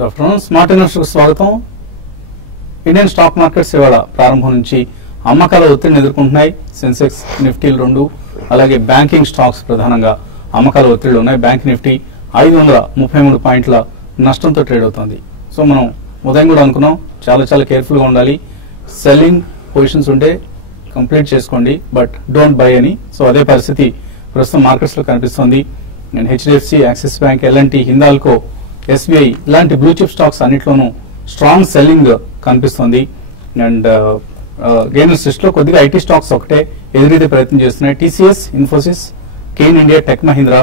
Good afternoon. Smart investor స్వాగతం. Indian stock markets ఇవాళ ప్రారంభం నుంచి అమ్మకాల ఒత్తిడిని ఎదుర్కొంటున్నాయి. సెన్సెక్స్, నిఫ్టీలు రెండు, అలాగే బ్యాంకింగ్ స్టాక్స్ ప్రధానంగా అమ్మకాల ఒత్తిళ్లు ఉన్నాయి. బ్యాంక్ నిఫ్టీ 533 పాయింట్ల నష్టంతో ట్రేడ్ అవుతోంది. సో మనం ఉదయం కూడా అనుకున్నాం చాలా కేర్ఫుల్గా ఉండాలి. సెల్లింగ్ పొజిషన్స్ ఉంటే కంప్లీట్ చేసుకోండి, బట్ డోంట్ బై అని. సో అదే పరిస్థితి ప్రస్తుతం మార్కెట్స్ లో కనిపిస్తోంది. And HDFC, Axis bank, LNT, Hindalco, SBI ఇలాంటి బ్లూ చిప్ స్టాక్స్ అన్నిట్లోనూ స్ట్రాంగ్ సెల్లింగ్ కనిపిస్తుంది. అండ్ గెయినర్స్ లిస్ట్ లో కొద్దిగా ఐటీ స్టాక్స్ ఒకటే ఎదురీదే ప్రయత్నం చేస్తున్నాయి. TCS, Infosys, Cairn India, tech Mahindra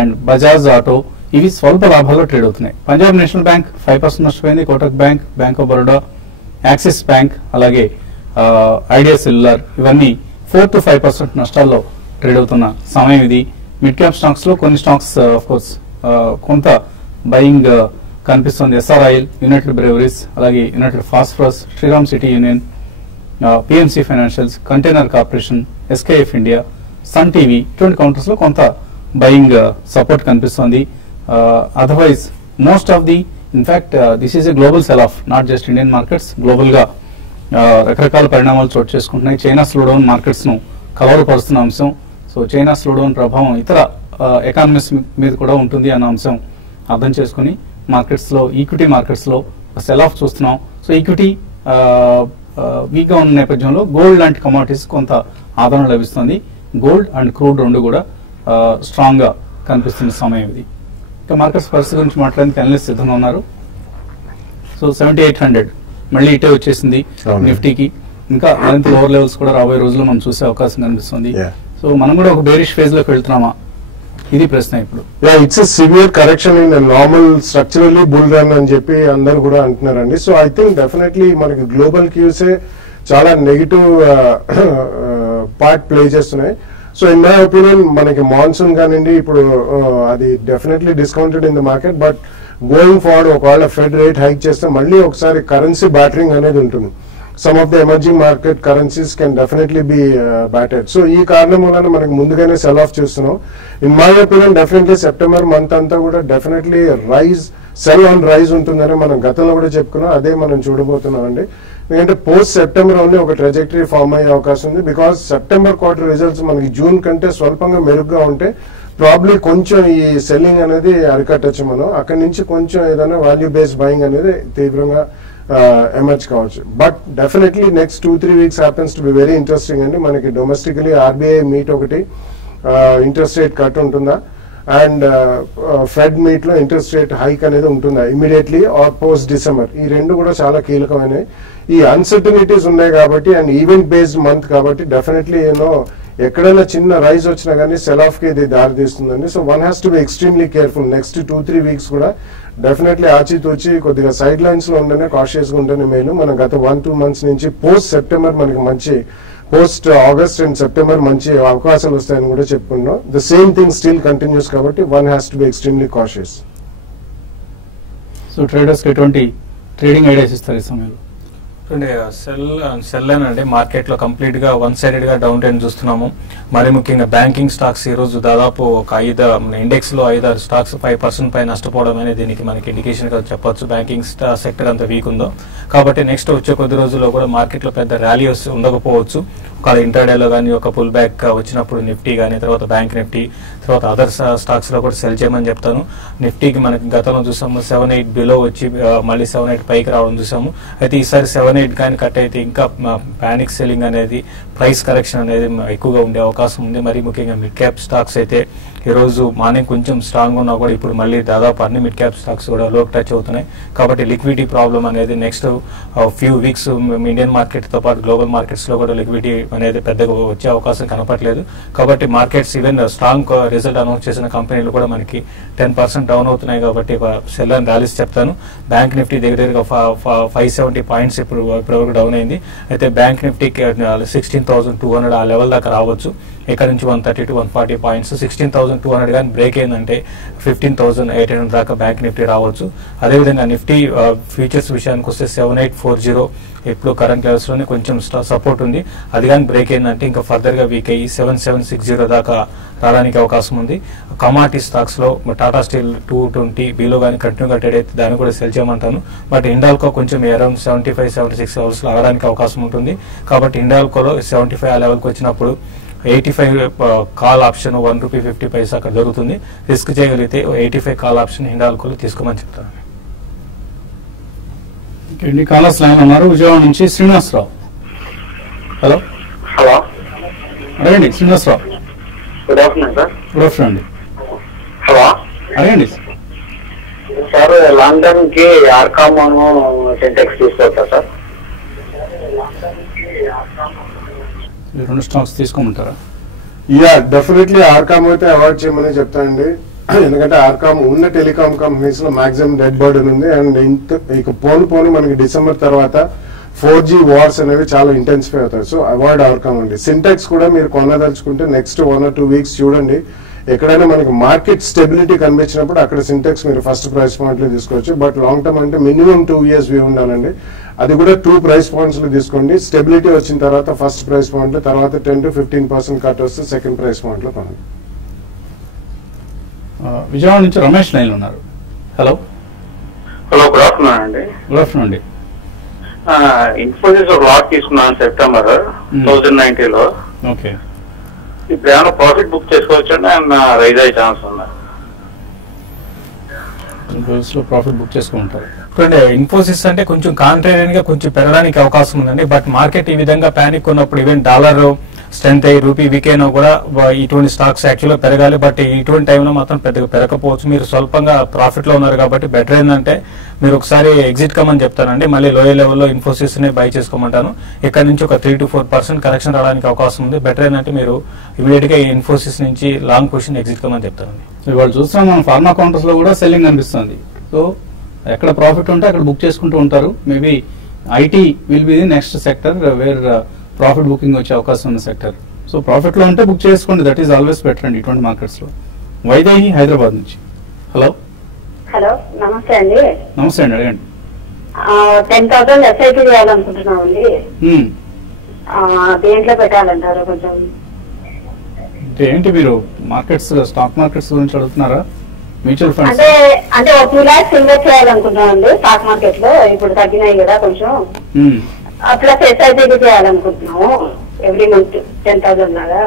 and Bajaj auto ఇవి స్వల్ప లాభాల్లో ట్రేడ్ అవుతున్నాయి. పంజాబ్ నేషనల్ బ్యాంక్ 5% నష్టపోయింది. Kotak bank, bank of Baroda, axis bank, అలాగే ఐడియా సెల్యులార్ ఇవన్నీ 4 to 5% నష్టాల్లో ట్రేడ్ అవుతున్న సమయం ఇది. మిడ్ క్యాప్ స్టాక్స్ లో కొన్ని స్టాక్స్ ఆఫ్ కోర్స్ కొంత బయింగ్ కనిపిస్తుంది. ఎస్ఆర్ఐఎల్, యునైటెడ్ బ్రేవరీస్, అలాగే United Phosphorus, Shriram City Union, PMC Financials, Container Corporation, SKF India, Sun TV ఇటువంటి కౌంటర్స్ లో కొంత బయింగ్ సపోర్ట్ కనిపిస్తుంది. Otherwise most of the in fact this is a global sell off, not just Indian markets. Global గా రకరకాల పరిణామాలు చోటు చేసుకుంటున్నాయి. China slowdown markets ను కలవరపరుస్తున్న అంశం. సో చైనా స్లోడౌన్ ప్రభావం ఇతర ఎకానమీస్ మీద కూడా ఉంటుంది అన్న అంశం అర్థం చేసుకుని మార్కెట్స్ లో, ఈక్విటీ మార్కెట్స్ లో సెల్ ఆఫ్ చూస్తున్నాం. సో ఈక్విటీ వీక్ గా ఉన్న నేపథ్యంలో గోల్డ్ లాంటి కమోడిటీస్ కొంత ఆదరణ లభిస్తుంది. గోల్డ్ అండ్ క్రూడ్ రెండు కూడా స్ట్రాంగ్ గా కనిపిస్తున్న సమయం ఇది. ఇంకా మార్కెట్స్ పరిస్థితి గురించి మాట్లాడడానికి అనలిస్ట్ సిద్ధంగా ఉన్నారు. సో 7800 మళ్ళీ ఇటే వచ్చేసింది నిఫ్టీకి. ఇంకా మరింత లోవర్ లెవెల్స్ కూడా రాబోయే రోజుల్లో మనం చూసే అవకాశం కనిపిస్తుంది. సో మనం కూడా ఒక బేరిష్ ఫేజ్ లోకి వెళ్తున్నామా, ఇది ప్రశ్న ఇప్పుడు. It's a severe correction in normal structurally bull run అని చెప్పి అందరు కూడా అంటున్నారండి. సో ఐ థింక్ డెఫినెట్లీ మనకి గ్లోబల్ క్యూసే చాలా నెగిటివ్ పార్ట్ ప్లే చేస్తున్నాయి. సో ఇన్ మై ఒపీనియన్ మనకి మాన్సూన్ కానివ్వండి ఇప్పుడు అది definitely discounted in the market. But going forward ఒకవేళ ఫెడ్ రేట్ హైక్ చేస్తే మళ్ళీ ఒకసారి కరెన్సీ బ్యాటరింగ్ అనేది ఉంటుంది. Some of the emerging market currencies can definitely be batted. So ఈ కారణం వలన మనకి ముందుగానే సెల్ ఆఫ్ చేస్తున్నాం. In my opinion definitely September month అంతా కూడా definitely rise, sell on rise ఉంటుందని మనం గతంలో కూడా చెప్పుకున్నాం. అదే మనం చూడబోతున్నాం అండి. ఎందుకంటే పోస్ట్ సెప్టెంబర్ ఓన్లీ ఒక ట్రెజెక్టరీ ఫార్మ్ అయ్యే అవకాశం ఉంది. బికాస్ సెప్టెంబర్ క్వార్టర్ రిజల్ట్స్ మనకి జూన్ కంటే స్వల్పంగా మెరుగ్గా ఉంటే ప్రాబ్లీ కొంచెం ఈ సెల్లింగ్ అనేది అరికట్టచ్చు. మనం అక్కడి నుంచి కొంచెం ఏదైనా వాల్యూ బేస్డ్ బయింగ్ అనేది తీవ్రంగా ఎమర్జ్ కావచ్చు. But definitely next 2-3 weeks happens to be very interesting అండి. మనకి డొమెస్టికలీ ఆర్బీఐ మీట్ ఒకటి, ఇంట్రెస్ట్ రేట్ కట్ ఉంటుందా, అండ్ ఫెడ్ మీట్ లో ఇంట్రెస్ట్ రేట్ హైక్ అనేది ఉంటుందా ఇమీడియట్లీ ఆర్ పోస్ట్ డిసెంబర్. ఈ రెండు కూడా చాలా కీలకమైనవి. ఈ అన్సర్టనిటీస్ ఉన్నాయి కాబట్టి అండ్ ఈవెంట్ బేస్డ్ మంత్ కాబట్టి డెఫినెట్లీ ఎక్కడైనా చిన్న రైజ్ వచ్చినా కానీ సెల్ ఆఫ్ కి ఇది దారి తీస్తుందండి. So one has to be extremely careful. Next 2-3 weeks కూడా డెఫినెట్లీ ఆచితూచి కొద్దిగా సైడ్ లైన్స్ లో ఉంటేనే కాషియస్ గా ఉంటేనే మేలు. మనం గత 1-2 మంత్స్ నుంచి పోస్ట్ సెప్టెంబర్ మనకి మంచి, పోస్ట్ ఆగస్ట్ అండ్ సెప్టెంబర్ మంచి అవకాశాలు వస్తాయని కూడా చెప్పుకున్నాం. The same thing still continues కాబట్టి one has to be extremely cautious. So traders కి ఎటువంటి ట్రేడింగ్ ఐడియాస్ ఇస్తారు ఈ సమయంలో? సెల్ అంటే మార్కెట్ లో కంప్లీట్ గా వన్ సైడెడ్ గా డౌన్ ట్రెండ్ చూస్తున్నాము. మరి ముఖ్యంగా బ్యాంకింగ్ స్టాక్స్ ఈ రోజు దాదాపు ఒక ఇండెక్స్ లో 5-6 స్టాక్స్ 5% పై నష్టపోవడం అనేది దీనికి మనకి ఇండికేషన్ గా చెప్పొచ్చు. బ్యాంకింగ్ సెక్టర్ అంత వీక్ ఉందో కాబట్టి నెక్స్ట్ వచ్చే కొద్ది రోజుల్లో కూడా మార్కెట్ లో పెద్ద ర్యాలీ ఉండకపోవచ్చు. ఒక ఇంటర్డేలో కానీ ఒక పుల్ బ్యాక్ వచ్చినప్పుడు నిఫ్టీ కానీ, తర్వాత బ్యాంక్ నిఫ్టీ, తర్వాత అదర్ స్టాక్స్ లో కూడా సెల్ చేయమని చెప్తాను. నిఫ్టీకి మనకి గతంలో చూసాము 7-8 బిలో వచ్చి మళ్ళీ 7-8 పైకి రావడం చూసాము. అయితే ఈసారి 7-8 కానీ కట్ అయితే ఇంకా పానిక్ సెల్లింగ్ అనేది, ప్రైస్ కరెక్షన్ అనేది ఎక్కువగా ఉండే అవకాశం ఉంది. మరి ముఖ్యంగా మిడ్ క్యాప్ స్టాక్స్ అయితే ఈ రోజు మార్నింగ్ కొంచెం స్ట్రాంగ్ ఉన్నా కూడా ఇప్పుడు మళ్ళీ దాదాపు అన్ని మిడ్ క్యాప్ స్టాక్స్ కూడా లోకి టచ్ అవుతున్నాయి. కాబట్టి లిక్విడిటీ ప్రాబ్లం అనేది next few weeks Indian market తో పాటు గ్లోబల్ మార్కెట్స్ లో కూడా లిక్విడిటీ అనేది పెద్దగా వచ్చే అవకాశం కనపట్లేదు. కాబట్టి markets even strong result announce చేసిన కంపెనీలు కూడా మనకి 10% డౌన్ అవుతున్నాయి. కాబట్టి సెల్ అని ర్యాలీస్ చెప్తాను. బ్యాంక్ నిఫ్టీ దగ్గరగా 570 పాయింట్స్ ఇప్పుడు డౌన్ అయింది. అయితే బ్యాంక్ నిఫ్టీకి 16,200 ఆ లెవెల్ దాకా రావచ్చు. ఇక్కడ నుంచి 130 to 140 పాయింట్స్. 16,200 కానీ బ్రేక్ అయిందంటే 15,800 దాకా బ్యాంక్ నిఫ్టీ రావచ్చు. అదేవిధంగా నిఫ్టీ ఫ్యూచర్స్ విషయానికి వస్తే 7840 ఇప్పుడు కరెంట్ లెవెల్స్ లోనే కొంచెం సపోర్ట్ ఉంది. అది కానీ బ్రేక్ అయిందంటే ఇంకా ఫర్దర్ గా వీక్ అయ్యి 7760 దాకా రావడానికి అవకాశం ఉంది. కమాడిటీ స్టాక్స్ లో టాటా స్టీల్ 220 బిలో కానీ కంటిన్యూగా ట్రేడ్ అయితే దాన్ని కూడా సెల్ చేయమంటాను. బట్ హిండాల్కో కొంచెం అరౌండ్ 75-76 లెవెల్స్ లో ఆగడానికి అవకాశం ఉంటుంది. కాబట్టి హిండాల్కోలో 75 ఆ లెవెల్కి వచ్చినప్పుడు 85 కాల్ ఆప్షన్ ₹1.50 అక్కడ దొరుకుతుంది. రిస్క్ చేయగలిగితే 85 కాల్ ఆప్షన్ హిండాల్కోలో తీసుకోమని చెప్తాను. ఎన్ని కాలర్స్ లైన్ ఉన్నారు? విజయవాడ నుంచి శ్రీనివాసరావు. హలో హలో, అడగండి Srinivasarao. Good afternoon sir. Good afternoon అండి. హలో అడగండి సార్, లాంగ్ టర్మ్ కి ఆర్కామ్ సెంటెక్స్ తీసుకోవచ్చా సార్? ఈ రెండు స్టాక్స్ తీసుకోమంటారా? యా, డెఫినెట్లీ ఆర్కామ్ అయితే అవాయిడ్ చేయమని చెప్తానండి. ఎందుకంటే ఆర్కామ్ ఉన్న టెలికాం కంపెనీస్ లో మాక్సిమం డెడ్ బర్డెన్ ఉంది. అండ్ ఇక పోను మనకి డిసెంబర్ తర్వాత 4G వార్స్ అనేవి చాలా ఇంటెన్సిఫై అవుతాయి. సో అవాయిడ్ ఆర్కామ్ అండి. సింటెక్స్ కూడా మీరు కొనదలుచుకుంటే నెక్స్ట్ 1 or 2 వీక్స్ చూడండి. ఎక్కడైనా మనకి మార్కెట్ స్టెబిలిటీ కనిపించినప్పుడు అక్కడ సింటెక్స్ మీరు ఫస్ట్ ప్రైస్ పాయింట్ లో తీసుకోవచ్చు. బట్ లాంగ్ టర్మ్ అంటే మినిమం 2 years వ్యూ ఉండాలండి. అది కూడా 2 ప్రైస్ పాయింట్స్ లో తీసుకోండి. స్టెబిలిటీ వచ్చిన తర్వాత ఫస్ట్ ప్రైస్ పాయింట్ లో, తర్వాత 10 to 15% కట్ వస్తే సెకండ్ ప్రైస్ పాయింట్ లో కొనండి. విజయవాడ నుంచి రమేష్ లైన్ ఉన్నారు. హలో హలో, గుడ్ ఆఫ్టర్నూన్ అండి. గుడ్ ఆఫ్టర్నూన్ అండి. ఇన్ఫోసిస్ ఒక లాట్ తీసుకున్నాను సెప్టెంబర్ 2090లో. ఓకే, ఇప్పుడు ఏమైనా ప్రాఫిట్ బుక్ చేసుకోవచ్చు అండి? ఏమన్నా రైజ్ అయ్యే ఛాన్స్ ఉందా? లో ప్రాఫిట్ బుక్ చేసుకుంటారు. చూడండి, ఇన్ఫోసిస్ అంటే కొంచెం కాంట్రేరియన్ గా కొంచెం పెరగడానికి అవకాశం ఉందండి. బట్ మార్కెట్ ఈ విధంగా ప్యానిక్ ఉన్నప్పుడు ఈవెన్ డాలర్ స్ట్రెంత్ అయ్యి రూపీ వీక్ అయినా కూడా ఇటువంటి స్టాక్స్ యాక్చువల్గా పెరగాలి. బట్ ఇటువంటి టైంలో మాత్రం పెద్దగా పెరగకపోవచ్చు. మీరు స్వల్పంగా ప్రాఫిట్ లో ఉన్నారు కాబట్టి బెటర్ ఏంటంటే మీరు ఒకసారి ఎగ్జిట్ కమని చెప్తానండి. మళ్ళీ లోయర్ లెవెల్లో ఇన్ఫోసిస్ నే బై చేసుకోమంటాను. ఇక్కడ నుంచి ఒక 3 to 4% కరెక్షన్ రావడానికి అవకాశం ఉంది. బెటర్ ఏంటంటే మీరు ఇమీడియట్ గా ఇన్ఫోసిస్ నుంచి లాంగ్ పొజిషన్ ఎగ్జిట్ కమని చెప్తానండి. ఇవాళ చూస్తున్నాం మనం ఫార్మా కౌంటర్స్ లో కూడా సెల్లింగ్ అనిపిస్తుంది. సో ఎక్కడ ప్రాఫిట్ ఉంటే అక్కడ బుక్ చేసుకుంటూ ఉంటారు. Maybe IT will be the next sector where profit booking వచ్చే అవకాశం ఉన్న సెక్టర్. సో ప్రాఫిట్ లో ఉంటే బుక్ చేసుకోండి. దట్ ఈస్ ఆల్వేస్ బెటర్ అండి ఇటువంటి మార్కెట్స్ లో. వైదేహి హైదరాబాద్ నుంచి. హలో హలో, నమస్తే అండి. నమస్తే అండి, అడగండి. 10,000 SIP చేయాలనుకుంటున్నామండి. దేంట్లో పెట్టాలంటారు కొంచెం? అంటే ఏంటి మీరు మార్కెట్స్ స్టాక్ మార్కెట్స్ గురించి అడుగుతున్నారా? మ్యూచువల్ ఫండ్స్ అంటే ఒక 2 lakhs ఇన్వెస్ట్ చేయాలనుకుంటున్నామండి స్టాక్ మార్కెట్ లో. ఇప్పుడు తగ్గినాయి కదా కొంచెం. ప్లస్ SIP చేయాలనుకుంటున్నాము ఎవ్రీ మంత్ 10,000 లాగా.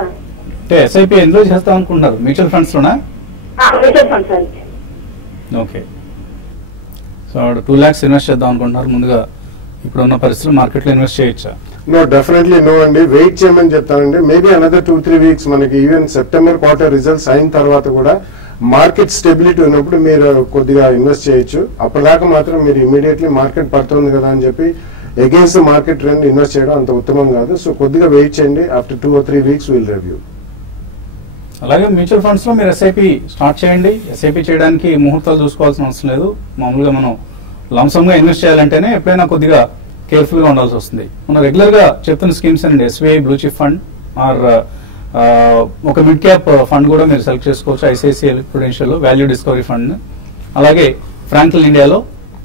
అంటే SIP ఎందులో చేస్తాం అనుకుంటున్నారు? మ్యూచువల్ ఫండ్స్ లోనా? మ్యూచువల్ ఫండ్స్ అండి. ఓకే, సో 2 lakhs ఇన్వెస్ట్ చేద్దాం అనుకుంటున్నారు. ముందుగా ఇప్పుడున్న పరిస్థితులు మార్కెట్ లో ఇన్వెస్ట్ చేయొచ్చా? నో, డెఫినెట్లీ నో అండి. వెయిట్ చేయమని చెప్తానండి. మేబీ అనదర్ 2-3 వీక్స్ మనకి ఈవెన్ సెప్టెంబర్ క్వార్టర్ రిజల్ట్స్ అయిన తర్వాత కూడా మార్కెట్ స్టెబిలిటీ ఉన్నప్పుడు మీరు కొద్దిగా ఇన్వెస్ట్ చేయొచ్చు. అప్పటిదాకా మాత్రం మీరు ఇమీడియట్లీ మార్కెట్ పడుతుంది కదా అని చెప్పి అగేన్స్ట్ మార్కెట్ ట్రెండ్ ఇన్వెస్ట్ చేయడం అంత ఉత్తమం కాదు. సో కొద్దిగా వెయిట్ చేయండి. After 2 or 3 weeks will review. అలాగే మ్యూచువల్ ఫండ్స్ లో మీరు SIP స్టార్ట్ చేయండి. SIP చేయడానికి ముహూర్తాలు చూసుకోవాల్సిన అవసరం లేదు. మామూలుగా మనం లంసమ్ గా ఇన్వెస్ట్ చేయాలంటేనే ఎప్పుడైనా కొద్దిగా కేర్ఫుల్ గా ఉండాల్సి వస్తుంది. మనం రెగ్యులర్ గా చెప్తున్న స్కీమ్స్ అండి. SBI blue chip fund or ఒక మిడ్ క్యాప్ ఫండ్ కూడా మీరు సెలెక్ట్ చేసుకోవచ్చు. ICICI Prudential Value Discovery fund, అలాగే ఫ్రాంక్లిన్ ఇండియాలో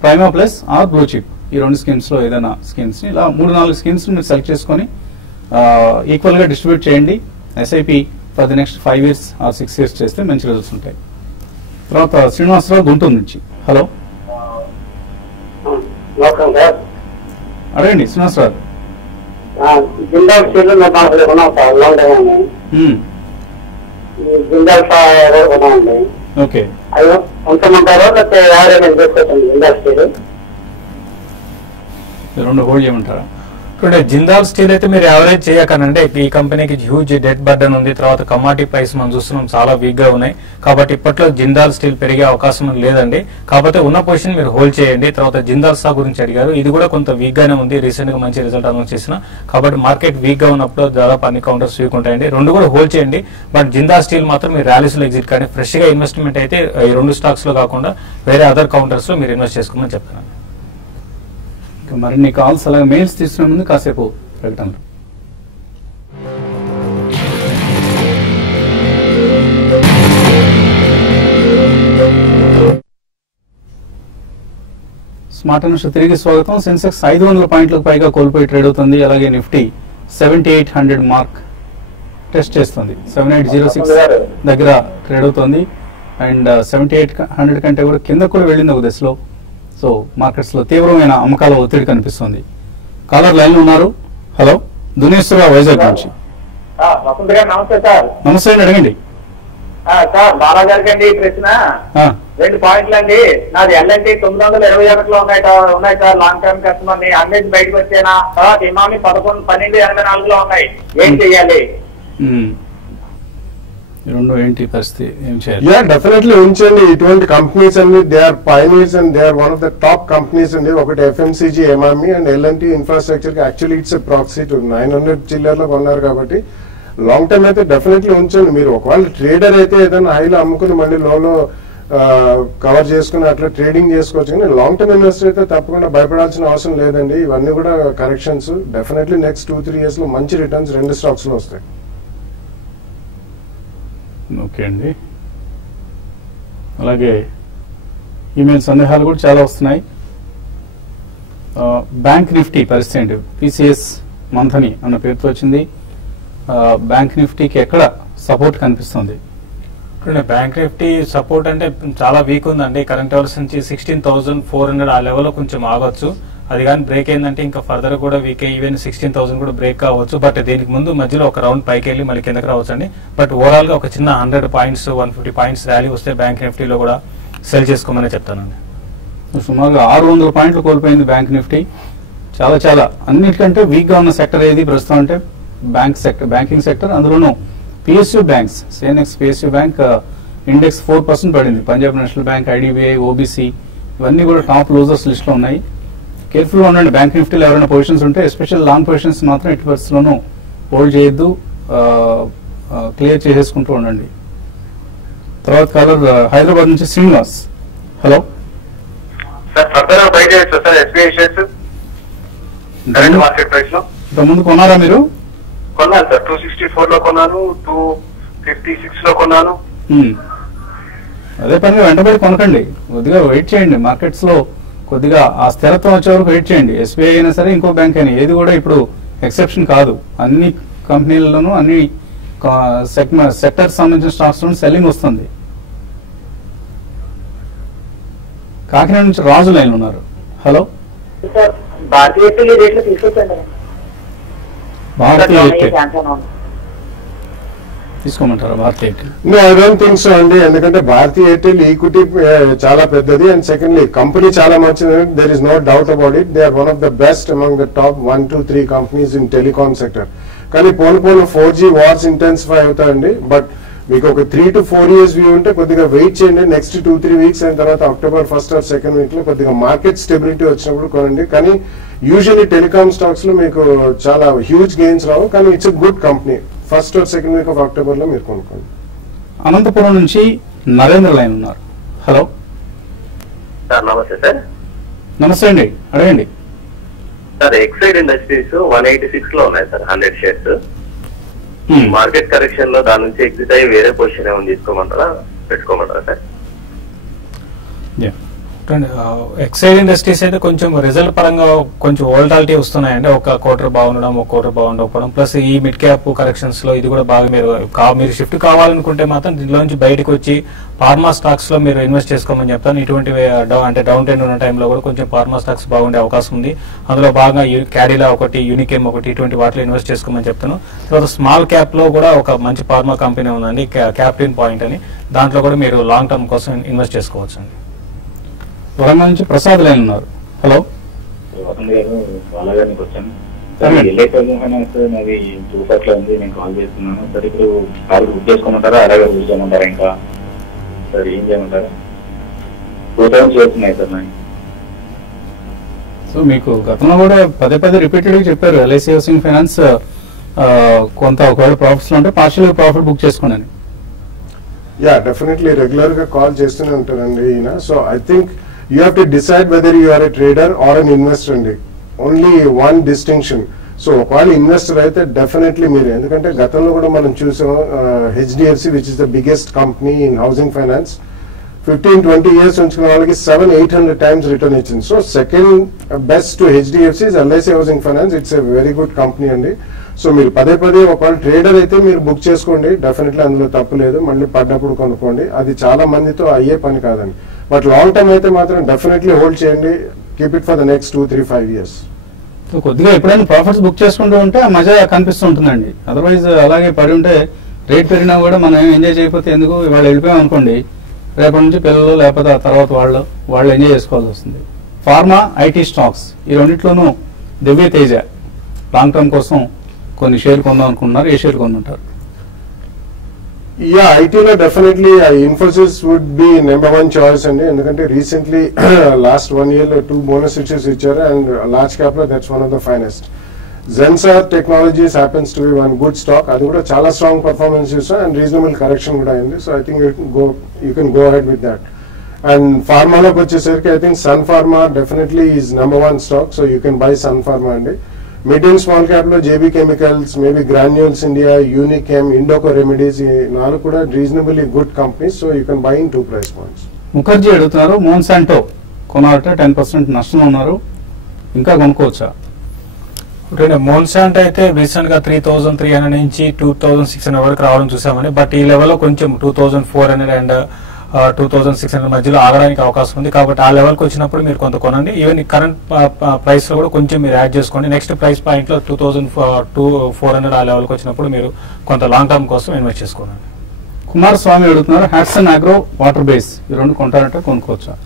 Prima Plus or blue chip, ఈ 2 స్కీమ్స్ లో ఏదైనా స్కీమ్స్ ఇలా 3-4 స్కీమ్స్ మీరు సెలెక్ట్ చేసుకొని ఈక్వల్ గా డిస్ట్రిబ్యూట్ చేయండి. SIP for the next 5 years or 6 years చేస్తే మంచి రిజల్ట్స్ ఉంటాయి. తర్వాత శ్రీనివాసరావు గుంటూరు నుంచి. హలో అడగండి శ్రీనివాసరావు. జిందాల్ స్టీల్ కొన్నాం సార్ లాంగ్ టైం అని. జిందాల్ కొన్నామండి. ఓకే, అది ఉంచమంటారో లేకపోతే యావరేజ్ చేసుకోవచ్చండి జిందాల్ స్టీల్? 2 హోల్డ్ చేయమంటారా? చూడండి, జిందాల్ స్టీల్ అయితే మీరు యావరేజ్ చేయకనంటే ఈ కంపెనీకి హ్యూజ్ డెట్ బర్డెన్ ఉంది. తర్వాత కమాడిటీ ప్రైస్ మనం చూస్తున్నాం చాలా వీక్ గా ఉన్నాయి. కాబట్టి ఇప్పట్లో జిందాల్ స్టీల్ పెరిగే అవకాశం లేదండి. కాకపోతే ఉన్న పొజిషన్ మీరు హోల్డ్ చేయండి. తర్వాత జిందాల్ స్టాక్ గురించి అడిగారు. ఇది కూడా కొంత వీక్ గానే ఉంది. రీసెంట్ గా మంచి రిజల్ట్ అనౌన్స్ చేసిన. కాబట్టి మార్కెట్ వీక్ గా ఉన్నప్పుడు దాదాపు అన్ని కౌంటర్స్ వీక్ ఉంటాయండి. 2 కూడా హోల్డ్ చేయండి. బట్ జిందాల్ స్టీల్ మాత్రం మీరు ర్యాలీస్ లో ఎగ్జిట్ కానీ ఫ్రెష్ గా ఇన్వెస్ట్మెంట్ అయితే ఈ 2 స్టాక్స్ లో కాకుండా వేరే అదర్ కౌంటర్స్ లో మీరు ఇన్వెస్ట్ చేసుకోమని చెప్తున్నాను. మరిన్ని కాల్స్ అలాగే మెయిల్స్ తీసుకునే ముందు కాసేపు ప్రకటనలు. స్మార్ట్ న్యూస్ తిరిగి స్వాగతం. సెన్సెక్స్ 500 పాయింట్లకు పైగా కోల్పోయి ట్రేడ్ అవుతుంది. అలాగే నిఫ్టీ 7800 మార్క్ టెస్ట్ చేస్తుంది. 7806 దగ్గర ట్రేడ్ అవుతుంది అండ్ 7800 కంటే కూడా కింద కూడా వెళ్ళింది ఒక దశలో. సో మార్కెట్స్ లో తీవ్రమైన అమ్మకాల ఒత్తిడి కనిపిస్తుంది. కాలర్ లైన్ లో ఉన్నారు. హలో, దునేశ్వరరావు వైజాగ్ నుంచి. వసంత్ గారు నమస్తే సార్. నమస్తే అండి, అడగండి. సార్ బాలాగారికి అండి ప్రశ్న 2 పాయింట్లు అండి. నాది ఎల్ఎన్టీ 921లో ఉన్నాయి సార్. లాంగ్ టర్మ్ కస్టమర్ ని అన్నిటి బయటకు వచ్చేనా. తర్వాత ఇమామి 1284లో ఉన్నాయి. ఏం చెయ్యాలి? రెండు ఏంటి పరిస్థితి, ఏం చేయాలి? యా, డెఫినెట్లీ ఉంచండి. ఇటువంటి కంపెనీస్ అండి, they are pioneers and they are one of the top companies అండి. ఒకటి FMCG, Emami and L N T infrastructure కి actually it's a proxy to 900 చిల్లర్లో కొన్నారు కాబట్టి లాంగ్ టర్మ్ అయితే డెఫినెట్లీ ఉంచండి. మీరు ఒకవేళ ట్రేడర్ అయితే ఏదైనా హైలో అమ్ముకుని మళ్ళీ లోలో కవర్ చేసుకుని అట్లా ట్రేడింగ్ చేసుకోవచ్చు. కానీ లాంగ్ టర్మ్ ఇన్వెస్టర్ అయితే తప్పకుండా భయపడాల్సిన అవసరం లేదండి. ఇవన్నీ కూడా కరెక్షన్స్. డెఫినెట్లీ నెక్స్ట్ 2-3 years లో మంచి రిటర్న్స్ 2 స్టాక్స్ లో వస్తాయి. ఓకే అండి. అలాగే ఈమెయిల్ సందేహాలు కూడా చాలా వస్తున్నాయి. బ్యాంక్ నిఫ్టీ పరిస్థితి ఏంటి? పిసిఎస్ మంథని అన్న పేరుతో వచ్చింది. బ్యాంక్ నిఫ్టీకి ఎక్కడ సపోర్ట్ కనిపిస్తుంది? బ్యాంక్ నిఫ్టీ సపోర్ట్ అంటే చాలా వీక్ ఉందండి. కరెంట్ లెవెల్స్ నుంచి 16,400 ఆ లెవెల్లో కొంచెం ఆగొచ్చు. అది కానీ బ్రేక్ అయిందంటే ఇంకా ఫర్దర్ కూడా వీక్ ఈవెన్ 16,000 కూడా బ్రేక్ కావచ్చు. బట్ దీనికి ముందు మధ్యలో ఒక రౌండ్ పైకి వెళ్ళి మళ్ళీ కిందకి రావచ్చు అండి. బట్ ఓవరాల్ గా ఒక చిన్న 100 పాయింట్స్ 150 పాయింట్స్ ర్యాలీ వస్తే బ్యాంక్ నిఫ్టీలో కూడా సెల్ చేసుకోమని చెప్తానండి. సుమారుగా 600 పాయింట్లు కోల్పోయింది బ్యాంక్ నిఫ్టీ. చాలా చాలా అన్నిటికంటే వీక్ గా ఉన్న సెక్టర్ ఏది ప్రస్తుతం అంటే బ్యాంకింగ్ సెక్టర్. అందులోనూ PSU banks, CNX PSU bank index 4% పడింది. Punjab national bank, IDBI, OBC ఇవన్నీ కూడా టాప్ లూజర్స్ లిస్ట్ లో ఉన్నాయి. కేర్ఫుల్ గా ఉండండి. బ్యాంక్ నిఫ్టీలో ఎవరైనా పొజిషన్స్ ఉంటే ఎస్పెషల్ లాంగ్ పొజిషన్స్ మాత్రం ఎట్టి పరిస్థితుల్లోనూ హోల్డ్ చేయొద్దు, క్లియర్ చేసేసుకుంటూ ఉండండి. తర్వాత కాలర్ హైదరాబాద్ నుంచి శ్రీనివాస్. హలో సార్ ఫర్దర్ బయట sir SBI shares current market price లో ఇంతకుముందు కొన్నారా మీరు? కొన్నాను సార్. 264 లో కొన్నాను, 256 లో కొన్నాను. అదే పనిగా వెంటబడి కొనకండి, కొద్దిగా వెయిట్ చేయండి. మార్కెట్స్ లో కొద్దిగా ఆ స్థిరత్వం వచ్చే వరకు వెయిట్ చేయండి. ఎస్బీఐ అయినా సరే ఇంకో బ్యాంక్ అయినా ఏది కూడా ఇప్పుడు ఎక్సెప్షన్ కాదు. అన్ని కంపెనీలలోనూ అన్ని సెక్టర్ సంబంధించిన స్టాక్స్ లో సెల్లింగ్ వస్తుంది. కాకినాడ నుంచి రాజు లైన్ ఉన్నారు. హలో, భారతీయ రేట్లు తీసుకొచ్చండి. భారతీయ తీసుకోమంటారా? భారతీయ ఐ డోంట్ థింక్ సో అండి. ఎందుకంటే భారతీయ ఎయిర్టెల్ ఈక్విటీ చాలా పెద్దది అండ్ సెకండ్లీ కంపెనీ చాలా మంచిది. There is no doubt about it. They are one of the best among the top 1-3 companies in telecom sector. కానీ పోను 4G వార్స్ ఇంటెన్సిఫై అవుతాయండి. But మీకు ఒక 3 to 4 years వ్యూ ఉంటే కొద్దిగా వెయిట్ చేయండి. నెక్స్ట్ 2-3 weeks అయిన తర్వాత October 1st or 2nd week లో కొద్దిగా మార్కెట్ స్టెబిలిటీ వచ్చినప్పుడు కొనండి. కానీ యూజువల్లీ టెలికామ్ స్టాక్స్ లో మీకు చాలా హ్యూజ్ గెయిన్స్ రావు. కానీ it's good company. 1st or 2nd week of October లో మీరు కొనుక్కోండి. అనంతపురం నుంచి నరేంద్ర లైన్ ఉన్నారు. హలో సార్ నమస్తే సార్. నమస్తే అండి, అడగండి. సార్ ఎక్సైడ్ ఇండస్ట్రీస్ 186 లో ఉన్నాయి సార్, 100 షేర్స్. మార్కెట్ కరెక్షన్ లో దాని నుంచి ఎగ్జిట్ అయ్యి వేరే పొజిషన్ ఏమైనా తీసుకోమంటారా, పెట్టుకోమంటారా సార్? ఎక్సైడ్ ఇండస్ట్రీస్ అయితే కొంచెం రిజల్ట్ పరంగా కొంచెం వోల్టాలిటీ వస్తున్నాయండి. ఒక క్వార్టర్ బాగుండడం, ఒక క్వార్టర్ బాగుండకపోవడం, ప్లస్ ఈ మిడ్ క్యాప్ కరెక్షన్స్ లో ఇది కూడా బాగా మీరు షిఫ్ట్ కావాలనుకుంటే మాత్రం దీనిలో నుంచి బయటకు వచ్చి ఫార్మా స్టాక్స్ లో మీరు ఇన్వెస్ట్ చేసుకోమని చెప్తాను. ఇటువంటి అంటే డౌన్ ట్రెండ్ ఉన్న టైంలో కూడా కొంచెం ఫార్మా స్టాక్స్ బాగుండే అవకాశం ఉంది. అందులో బాగా క్యాడిలా ఒకటి, యూనికేమ్ ఒకటి, ఇటువంటి వాటిలో ఇన్వెస్ట్ చేసుకోమని చెప్తాను. తర్వాత స్మాల్ క్యాప్ లో కూడా ఒక మంచి ఫార్మా కంపెనీ ఉందండి, క్యాప్టెన్ పాయింట్ అని. దాంట్లో కూడా మీరు లాంగ్ టర్మ్ కోసం ఇన్వెస్ట్ చేసుకోవచ్చు అండి. వరంగల్ నుంచి ప్రసాద్ లైన్ ఉన్నారు. హలో బాలాగారికి వచ్చాను సార్. ఎల్ఐపీ ఫైనాన్స్ నాది చూపట్లో ఉంది, నేను కాల్ చేస్తున్నాను సార్. ఇప్పుడు కాల్ బుక్ చేసుకోమంటారా, అలాగే బుక్ చేయమంటారా? ఇంకా సార్ ఏం చేయమంటారా? 2,000 షేర్స్ ఉన్నాయి సార్ నాకు. సో మీకు గతంలో కూడా పదే రిపీటెడ్ గా చెప్పారు ఎల్ఐసి హౌసింగ్ ఫైనాన్స్ కొంత ఒకవేళ ప్రాఫిట్స్ లో ఉంటే పార్షియల్ ప్రాఫిట్ బుక్ చేసుకోండి. యా, డెఫినెట్లీ రెగ్యులర్ గా కాల్ చేస్తూనే ఉంటారండి ఈయన. So I think you have to decide whether you are a trader or an investor అండి. Only one distinction. సో ఒకవేళ ఇన్వెస్టర్ అయితే డెఫినెట్లీ మీరు, ఎందుకంటే గతంలో కూడా మనం చూసాం HDFC which is the biggest company in housing finance. 15-20 years ఉంచుకున్న వాళ్ళకి 700-800 times రిటర్న్ ఇచ్చింది. So second best to HDFC LIC housing finance. It's a very good company అండి. సో మీరు పదే ఒకవేళ ట్రేడర్ అయితే మీరు బుక్ చేసుకోండి, డెఫినెట్లీ అందులో తప్పు లేదు. మళ్ళీ పడ్డప్పుడు కొనుక్కోండి, అది చాలా మందితో అయ్యే పని కాదండి. బట్ లాంగ్ టర్మ్ అయితే మాత్రం డెఫినెట్లీ హోల్డ్ చేయండి. Keep it for the next 2-3-5 years. కొద్దిగా ఎప్పుడైనా ప్రాఫిట్స్ బుక్ చేసుకుంటూ ఉంటే ఆ మజా కనిపిస్తుంటుందండి. అదర్వైజ్ అలాగే పడి ఉంటే రేట్ పెరిగినా కూడా మనం ఎంజాయ్ చేయకపోతే ఎందుకు, ఇవాళ వెళ్ళిపోయాం అనుకోండి, రేపటి నుంచి పిల్లలు లేకపోతే ఆ తర్వాత వాళ్ళు ఎంజాయ్ చేసుకోవాల్సి వస్తుంది. ఫార్మా, ఐటీ స్టాక్స్ ఈ రెండిట్లోనూ దివ్య తేజ లాంగ్ టర్మ్ కోసం కొన్ని షేర్ కొందాం అనుకుంటున్నారు. ఏ షేర్ కొందంటారు? యా, ఐటీలో definitely Infosys would be number 1 choice అండి. ఎందుకంటే రీసెంట్లీ లాస్ట్ 1 year లో 2 బోనస్ ఇచ్చారు అండ్ లార్జ్ క్యాప్ లో that's one of the finest. Zensar Technologies happens to be one good stock. అది కూడా చాలా స్ట్రాంగ్ పర్ఫార్మెన్స్ చూసాం అండ్ రీజనబుల్ కరెక్షన్ కూడా అయింది. So I think you can go ahead with that. And ఫార్మాలోకి వచ్చేసరికి I think Sun Pharma definitely is number 1 stock. So you can buy Sun Pharma అండి. Mid and small cap లో J B Chemicals, maybe Granules India, Unichem, Indoco remedies, ఈ 4 కూడా reasonably good companies. So you can buy in 2 price points. Mukherjee అడుగుతున్నారు, Monsanto కొనాలట, 10% నష్టం ఉన్నారు, ఇంకా కొనుక్కోవచ్చా? మోన్సాంటో అయితే recent గా 3,300 నుంచి 2,600 వరకు రావడం చూసామని. బట్ ఈ లెవెల్లో కొంచెం 2,400 అండ్ 2,600 మధ్యలో ఆగడానికి అవకాశం ఉంది. కాబట్టి ఆ లెవెల్కి వచ్చినప్పుడు మీరు కొంత కొనండి. ఈవెన్ కరెంట్ ప్రైస్ లో కూడా కొంచెం మీరు యాడ్ చేసుకోండి. నెక్స్ట్ ప్రైస్ పాయింట్ లో 2,400 ఆ లెవెల్కి వచ్చినప్పుడు మీరు కొంత లాంగ్ టర్మ్ కోసం ఇన్వెస్ట్ చేసుకోండి. కుమారస్వామి అడుగుతున్నారు, హ్యాట్సన్ అగ్రో, వాటర్ బేస్ ఈ రెండు కొంటారట, కొనుక్కోవచ్చా?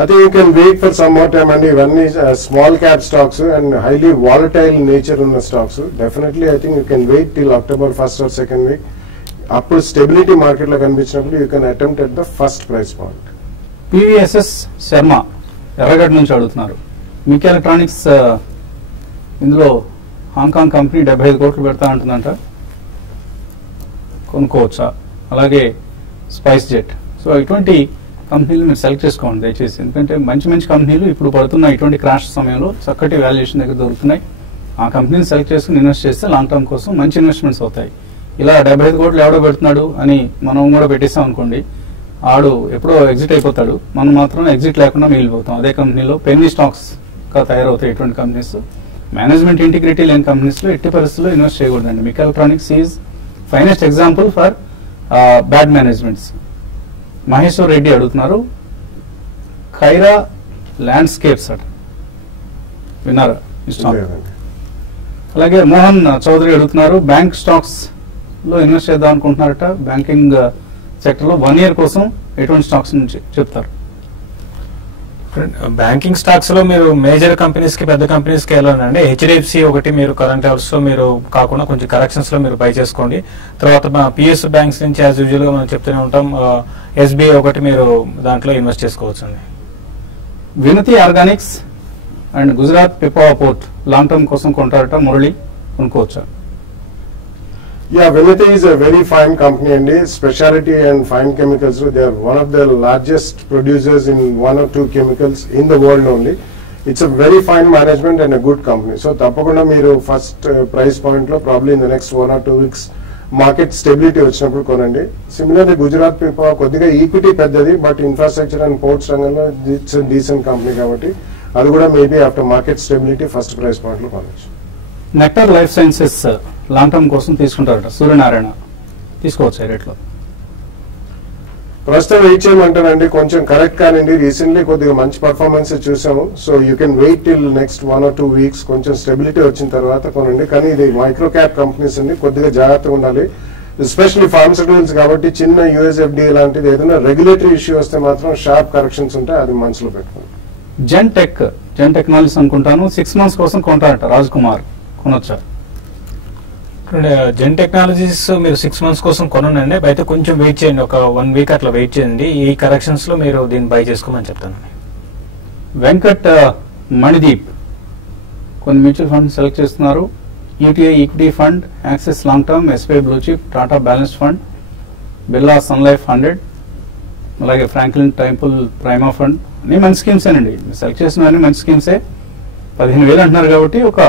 I think you can wait for some more time and ఇవన్నీ small cap stocks and highly volatile nature ఉన్న stocks. Definitely I think you can wait till October 1st or 2nd week. అప్పుడు stability market లో కనిపించినప్పుడు you can attempt at the first price point. పివిఎస్ఎస్ Sharma ఎర్రగడ్డ నుంచి అడుగుతున్నారు, మిక్ electronics ఇందులో Hong Kong company 75 కోట్లు పెడతా అంటుందంట, కొనుక్కోవచ్చా? అలాగే స్పైస్ జెట్. సో ఇటువంటి కంపెనీలు మీరు సెలెక్ట్ చేసుకోండి దయచేసి, ఎందుకంటే మంచి మంచి కంపెనీలు ఇప్పుడు పడుతున్న ఇటువంటి క్రాష్ సమయంలో చక్కటి వాల్యుయేషన్ దగ్గర దొరుకుతున్నాయి. ఆ కంపెనీని సెలెక్ట్ చేసుకుని ఇన్వెస్ట్ చేస్తే లాంగ్ టర్మ్ కోసం మంచి ఇన్వెస్ట్మెంట్స్ అవుతాయి. ఇలా 75 కోట్లు ఎవడో పెడుతున్నాడు అని మనం కూడా పెట్టేస్తాం అనుకోండి, ఆడు ఎప్పుడో ఎగ్జిట్ అయిపోతాడు, మనం మాత్రం ఎగ్జిట్ లేకుండా మిగిలిపోతాం. అదే కంపెనీలో పెన్నీ స్టాక్స్ గా తయారవుతాయి ఇటువంటి కంపెనీస్. మేనేజ్మెంట్ ఇంటిగ్రిటీ లేని కంపెనీస్ లో ఎట్టి పరిస్థితుల్లో ఇన్వెస్ట్ చేయకూడదండి. మిక్ electronics is finest example for bad managements. Maheshwar Reddy అడుగుతున్నారు, ఖైరా ల్యాండ్స్కేప్స్ అట, విన్నారా? అలాగే మోహన్ చౌదరి అడుగుతున్నారు, బ్యాంక్ స్టాక్స్ లో ఇన్వెస్ట్ చేద్దాం అనుకుంటున్నారట, బ్యాంకింగ్ సెక్టర్ లో 1 year కోసం ఎటువంటి స్టాక్స్ నుంచి చెప్తారు? బ్యాంకింగ్ స్టాక్స్ లో మీరు మేజర్ కంపెనీస్ కి, పెద్ద కంపెనీస్ కి వెళ్ళాలండి. హెచ్డిఎఫ్సి ఒకటి మీరు కరెంట్ అవర్స్ లో మీరు కాకుండా కొంచెం కరెక్షన్స్ లో మీరు బై చేసుకోండి. తర్వాత పిఎస్ బ్యాంక్స్ నుంచి యాజ్ యూజువల్ గా మనం చెప్తూనే ఉంటాం, ఎస్బీఐ ఒకటి మీరు దాంట్లో ఇన్వెస్ట్ చేసుకోవచ్చు అండి. వినతి Organics and Gujarat Pipavav port long term కోసం కొంటారట, Murali, కొనుక్కోవచ్చా? Yeah, Vinati is a very fine company and specialty and fine chemicals. They are one of the largest producers in 1 or 2 chemicals in the world only. It's a very fine management and a good company. So tapakunda meeru first price point lo probably in the next 1 or 2 weeks market stability vachinappudu konandi. Similarly Gujarat Pipavav కొద్దిగా equity పెద్దది, but infrastructure and ports రంగంలో it's a decent company కాబట్టి అది కూడా maybe after market stability first price point లో కొనవచ్చు. Nectar life sciences long term కోసం తీసుకుంటారట, సూర్యనారాయణ, తీసుకోవచ్చు ఈ రేట్లో? ప్రస్తుతం వెయిట్ చేయమంటానండి, కొంచెం కరెక్ట్ కానండి. రీసెంట్లీ కొద్దిగా మంచి పర్ఫార్మెన్స్ చూసాము. So you can wait till next 1 or 2 weeks కొంచెం స్టెబిలిటీ వచ్చిన తర్వాత కొనండి. కానీ ఇది మైక్రో క్యాప్ కంపెనీస్ అండి, కొద్దిగా జాగ్రత్తగా ఉండాలి. ఎస్పెషల్లీ ఫార్మస్యూటికల్స్ కాబట్టి చిన్న యూఎస్ఎఫ్డిఏ లాంటిది ఏదైనా రెగ్యులేటరీ ఇష్యూ వస్తే మాత్రం షార్ప్ కరెక్షన్స్ ఉంటాయి, అది మనసులో పెట్టుకోండి. జెన్ టెక్నాలజీస్ అనుకుంటాను, 6 months కోసం కొంటారట, రాజ్ కుమార్, కొనొచ్చా? జెన్ టెక్నాలజీస్ మీరు 6 months కోసం కొనండి, అయితే కొంచెం వెయిట్ చేయండి, ఒక 1 week అట్లా వెయిట్ చేయండి. ఈ కరెక్షన్స్ లో మీరు దీన్ని బై చేసుకోమని చెప్తానండి. వెంకట్ మణిదీప్ కొన్ని మ్యూచువల్ ఫండ్ సెలెక్ట్ చేస్తున్నారు, UTI equity fund, Axis long term, SBI blue chip, Tata balanced fund, Birla Sun Life 100, అలాగే ఫ్రాంక్లిన్ టెంపుల్ ప్రైమా ఫండ్. అన్ని మంచి స్కీమ్స్ అండి, సెలెక్ట్ చేసినవన్నీ మంచి స్కీమ్సే. 15,000 అంటున్నారు కాబట్టి ఒక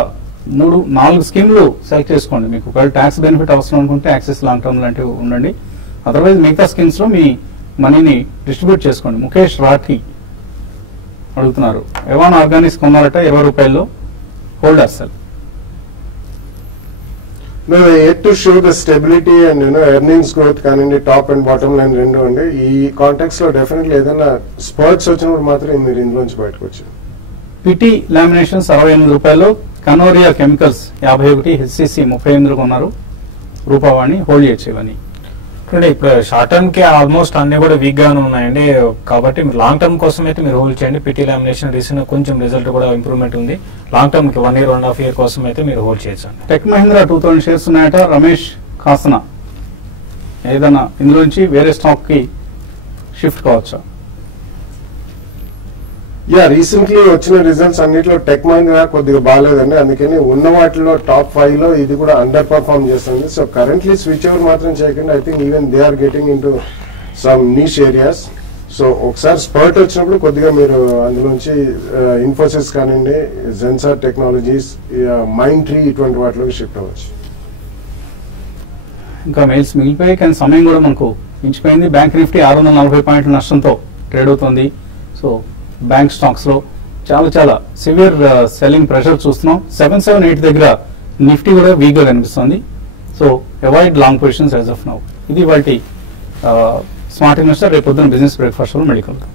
3-4 స్కీమ్లు సెలెక్ట్ చేసుకోండి. మీకు ఒకవేళ ట్యాక్స్ బెనిఫిట్ అవసరం అనుకుంటే యాక్సిస్ లాంగ్ టర్మ్ లాంటివి ఉండండి, అదర్వైజ్ మిగతా స్కీమ్స్ లో మీ మనీని డిస్ట్రిబ్యూట్ చేసుకోండి. ముఖేష్ రాఠీ అడుగుతున్నారు, ఎవాన్ ఆర్గానిక్స్ కొన్నారట 20 రూపాయల్లో, హోల్డ్ అసలు. No, yet to show the stability and earnings growth కానివ్వండి, టాప్ అండ్ బాటమ్ లైన్ రెండు అండి. ఈ కాంటాక్ట్స్ లో డెఫినెట్లీ ఏదైనా స్పర్ట్స్ వచ్చినప్పుడు మాత్రమే మీరు ఇందులోంచి బయటకు వచ్చారు. పిటి లామినేషన్స్ 68 రూపాయలు, కనోరియా కెమికల్స్ 51, హెచ్సిసి 38 కొన్నారు, రూపావాణి హోల్డ్ చేయొచ్చు ఇవన్నీ. ఇప్పుడు షార్ట్ టర్మ్ కి ఆల్మోస్ట్ అన్ని కూడా వీక్ గానే ఉన్నాయండి, కాబట్టి మీరు లాంగ్ టర్మ్ కోసం అయితే మీరు హోల్డ్ చేయండి. పిటి లామినేషన్ రీసెంట్ కొంచెం రిజల్ట్ కూడా ఇంప్రూవ్మెంట్ ఉంది. లాంగ్ టర్మ్ కి 1 year 1.5 year కోసం అయితే మీరు హోల్డ్ చేయొచ్చు. టెక్ మహీంద్రా 2000 షేర్స్ ఉన్నాయట, రమేష్ కాసనా, ఏదైనా ఇందులోంచి వేరే స్టాక్ కి షిఫ్ట్ కావచ్చా? రీసెంట్లీ వచ్చిన రిజల్ట్స్ అన్నిట్లో టెక్ మహీంద్రా కొద్దిగా బాగాలేదండి, అందుకని ఉన్న వాటిలో టాప్ 5 లో ఇది కూడా అండర్ పర్ఫార్మ్ చేస్తుంది. సో కరెంట్లీ స్విచ్ ఓవర్ మాత్రం చేయకండి. I think even they are getting into some niche areas. So ఒకసారి స్పర్ట్ వచ్చినప్పుడు కొద్దిగా మీరు అందులోంచి ఇన్ఫోసిస్ కానివ్వండి, జెన్సార్ టెక్నాలజీస్, మైండ్ ట్రీ ఇటువంటి వాటిలోకి షిఫ్ట్ అవ్వచ్చు. ఇంకా మెయిల్స్ మిగిలిపోయాయి కానీ సమయం కూడా మనకు మించిపోయింది. బ్యాంక్ నిఫ్టీ 640 పాయింట్ల నష్టంతో ట్రేడ్ అవుతుంది. సో బ్యాంక్ స్టాక్స్ లో చాలా సివియర్ సెల్లింగ్ ప్రెషర్ చూస్తున్నాం. 778 దగ్గర నిఫ్టీ కూడా వీక్ గా కనిపిస్తుంది. So avoid long positions as of now. ఇది వాటి స్మార్ట్ ఇన్వెస్టర్. రేపు పొద్దున బిజినెస్ బ్రేక్ఫాస్ట్ లో మళ్ళీ కలుగుతాం.